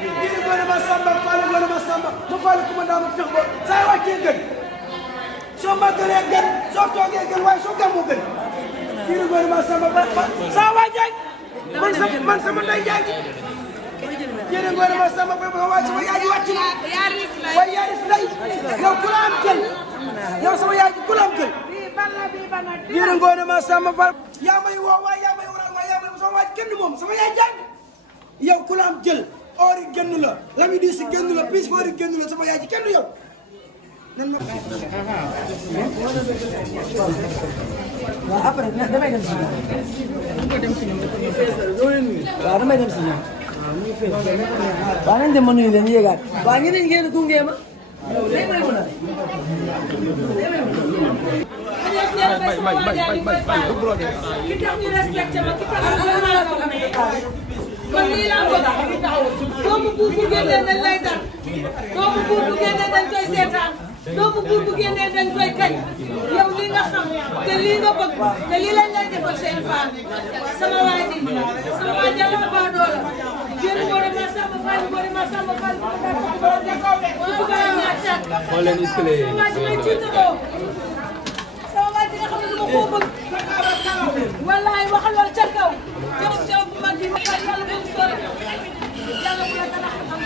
Jiri ngoone ma samba faale ngoone ma samba ma faale ku ma daa ma tax ba saa wàccee gën soo màggalee gën soo toogee gën waaye soo gàmmoo gën jiri ngoone ma samba ba saa waa jaay man sama ndey jaay jiri ngoone ma samba ba waaye sama yaay ji wàcc na waaye yaay si ndey yow ku la am jël yow sama yaay ji ku la am jël jiri ngoone ma samba ba yaa may woo waaye yaa may woo waaye yaa may sama waaj kenn moom sama yaay jaay yow ku la am jël or yi génn la lami di si génn la piis or yi génn la sama yaay ji kenn yow nan ma waaw après damay dem si ñoom. waaw damay dem si ñoom. waaw nañ dem ma nuyu leen yéegaat. waaw ñeneen ngeen gunge ma. léegi may mën a. ki tax ñu respecté ma ki tax man lii laa bëgg doomu buur bu génnee dañ lay dar doomu buur bu génnee dañ koy seetaan doomu buur bu génnee dañ koy kañ yow lii nga xam te lii nga bëgg te lii lañ lay defal seen faam sama waay ji sama waay jàll ma baa doola jënd boole ma samba fall boole ma samba fall bu bëgg a ñaata sama waay ji may tiitaroo sama waay ji nga xam ne du ma koo bëgg wallaay waxal loolu ca kaw jërëjëf jaww bu mag bi ma fay yàlla ba mu sori yàlla bu la dara xam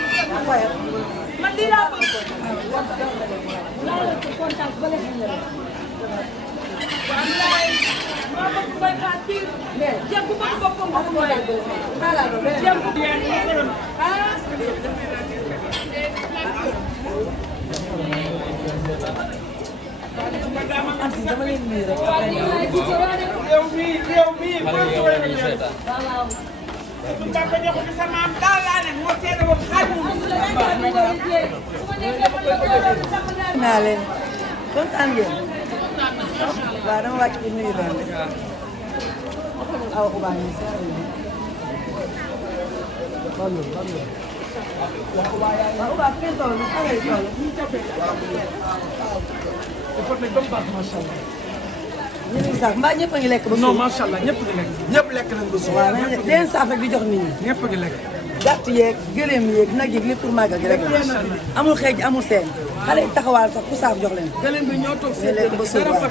man lii laa bëgg laa la ko kontaan ba la xam ne wallaay maa bëgg bay xaar biir jéem bu bëgg boppam ak mooy jéem bu dama leen nuyu rek. yow mii Papa joxu ci sama am daal laa ne moo seede woon xaajul naa leen kontaan ngeen. waaw dama wàcc pour nuyu leen rek. aw ko baax ni waaw Uba fi ngeen toll nii fan lay toll. ñu ngi sax mbaa ñëpp a ngi lekk ba suur. non macha allah ñëpp ngi lekk ñëpp lekk nañ ba suur waaw nañ leen saaf rek di jox nit ñi. ñëpp ngi lekk gàtt yeeg gëléem yeeg nag yeeg lépp pour màggal gi rek amul xeej amul seen xale yi taxawaal sax ku saaf jox leen. gëléem bi ñoo toog ñu lekk ba suur waaw.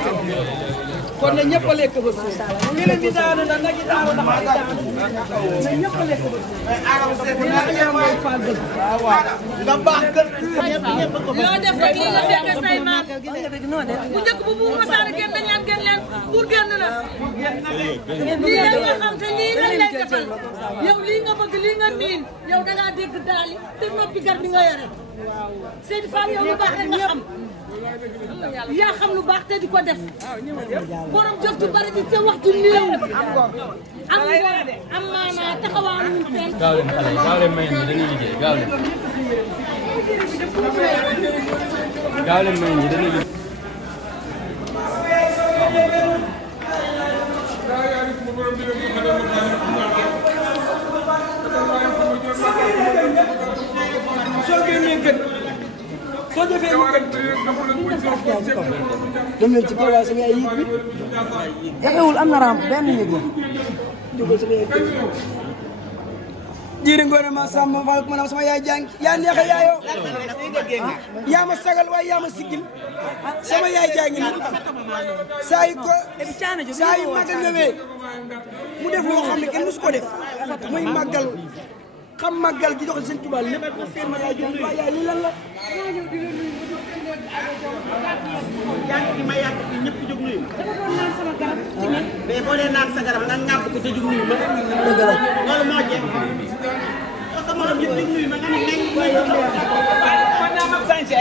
kon ne ñëpp a lekk ba suur gëléem bi daanu na nag yi daanu na xar daanu na ñëpp a lekk ba suur waaw nga baax kër loo def rek lii la fekk say maam noo def. bu njëkk bu buur masaara génn dañ leen génn leen pour génn na lii la nga xam te lii lañ lay defal yow lii nga bëgg lii nga miin yow da ngaa dégg daal yi te noppi gar bi nga yore Seydi Fall yow lu baax rek nga xam yaa xam lu baax te di ko def borom jëf ju bari di te wax ju néew am am maanaa taxawaalu ñu fenn gaaw leen xale yi gaaw leen may ñi dañuy liggéey gaaw leen may ñi dañuy liggéey soo génnee gën soo defee lu gën dem leen ci kaw waaye sama yaay yéeg bi jafewul am na ramp benn yéeg la. jiiri ngoone ma samba fal ma sama yaay jàng yaa neex a yaayoo yaa ma sagal waaye yaa ma siggil sama yaay jàngi na saa yu magal ñëwee mu def loo xam ne kenn musu ko def muy màggal xam màggal gi jox seen tubaab lépp ma yaay jàng waaye yaay lii lan la yàgg gi ma yàgg fi ñëpp jóg nuyu mais boo dee naan sa garab nga ñàpp ko te jóg nuyu ma loolu moo jeex soo sa morom yëpp jóg nuyu ma nga ne nekk koy man naa ma sañse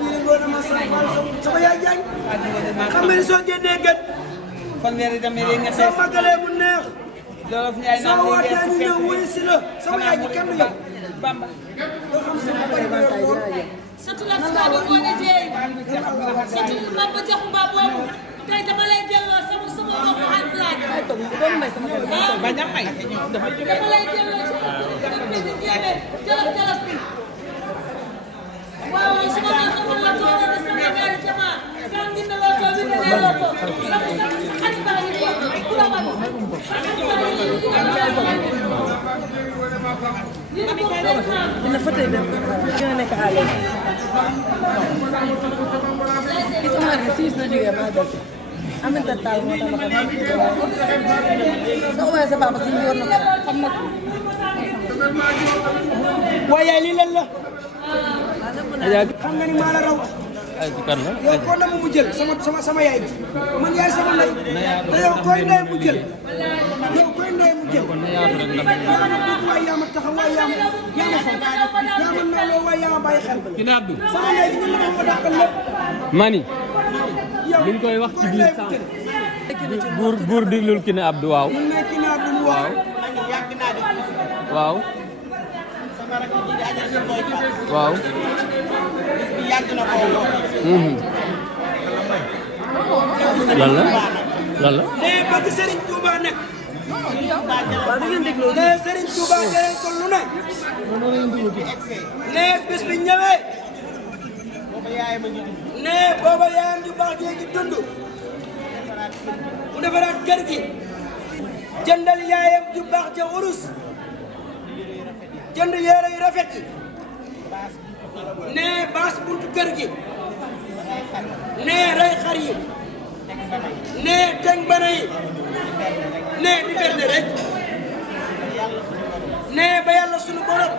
jiiri ngoone ma samba sama yaay jàng xam nga ni soo génnee gët soo màggalee mu neex soo wootee ñu ñëw wuyu si la sama yaay ji kenn yow Bamba doo xam si ma bëri bëri woon surtout la tubaab yi moo ne jeey surtout Bamba Jaxu Ba boobu tey dama lay delloo sama mbokku Haalpulaar dama lay delloo ci jolof bi waaw su ma la xamul la toog na sama ñaari jamaa kan ngi na loo toog bi ne loo toog sama xarit baa ngi toog ku la dina fa tey dem dina nekk à l'aise ki sama ne siis na jógee maa dal Aminata Tall moo tax ma xam soo sa papa si ñu war na xam na waaye lii lan la xam nga ni maa la raw ay kan la yow ko na mu jël sama yaay ji man yaay sama ndey te yow koy ndey mu jël yow koy ndey mu jël waaye yaa ma taxaw waaye yaa ma fa yaa ma nawloo waaye yaa ma bàyyi xel Kiné Abdou sama ndey ji ñu ma dàqal lépp mani yow liñ koy wax ci biir sànq buur diglul Kiné Abdou waaw mun ne Kiné Abdou mu wax waaw sama rakk ji di ajal si koy fa waaw bi yàgg na ko lan la nee bëgg Serigne Touba nag waaw da ngeen dégloo nee Serigne Touba jëlee ko lu ne nee bis bi ñëwee nee booba yaayam ju baax jee gi dund mu defaraat kër gi jëndal yaayam ju baax ja urus jënd yére yu rafet yi nee baas buntu kër gi nee rey xar yi nee teg bana yi nee di berne rek nee ba yàlla sunu borom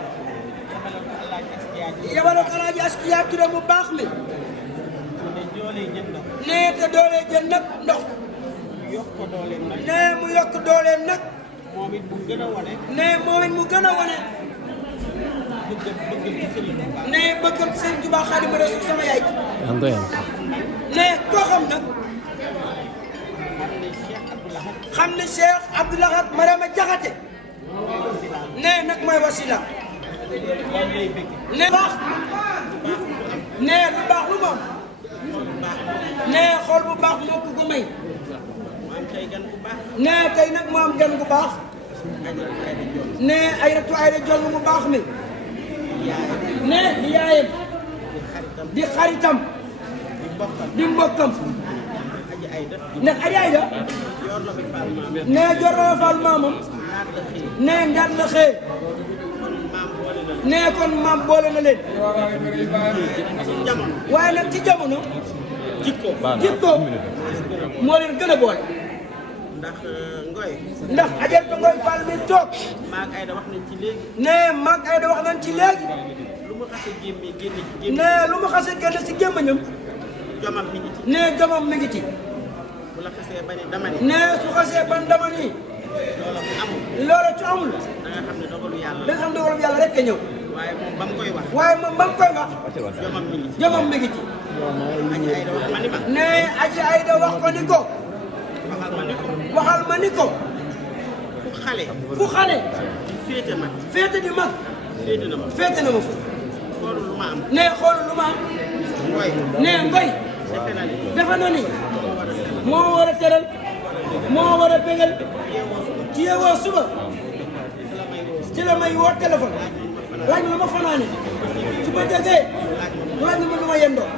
yabaloon Alaaji Askiya Ture mu baax mi nee te doolee jën nag ndox nee mu yokk dooleem nag nee moom it mu gën a wane nee bëggam Sëriñ Tuubaa Xaadimu Rasuul sama yaay nee koo xam nag xam ne Cheikh Abdou Lahad Marama Jaxate nee nag mooy wasila nee baax nee lu baax lu moom nee xool bu baax moo ko may nee tey nag mu am gan gu baax nee ay ratu ay ra jong mu baax mi nee di yaayam di xaritam di mbokkam ndax Aji Ayda nee jor la fal maamam nee ndaat la xëy nee kon maam boole na leen waaye nag ci jamono jikko moo leen gën a boole ndax Ajaratu Ngoy Fall mi toog nee maag Ayda wax nañ ci léegi nee lu mu xase génn ci gémmañam nee jomam mi ngi ci nee su xasee ban dama nii loolu ci amul da nga xam ne dogalu yàlla rek a ñëw waaye moom ba mu koy wax jomam mi ngi ci nee Aji Ayda wax ko ni ko waxal ma ni ko fu xale féete di mag féete na ma fu nee xoolu lu ma am nee Ngoy defe na ni moo war a teral moo war a bégal ci yeewoo suba ci la may woo téléphone laaj ma lu ma fanaane su ma jógee laaj ma lu ma yendoo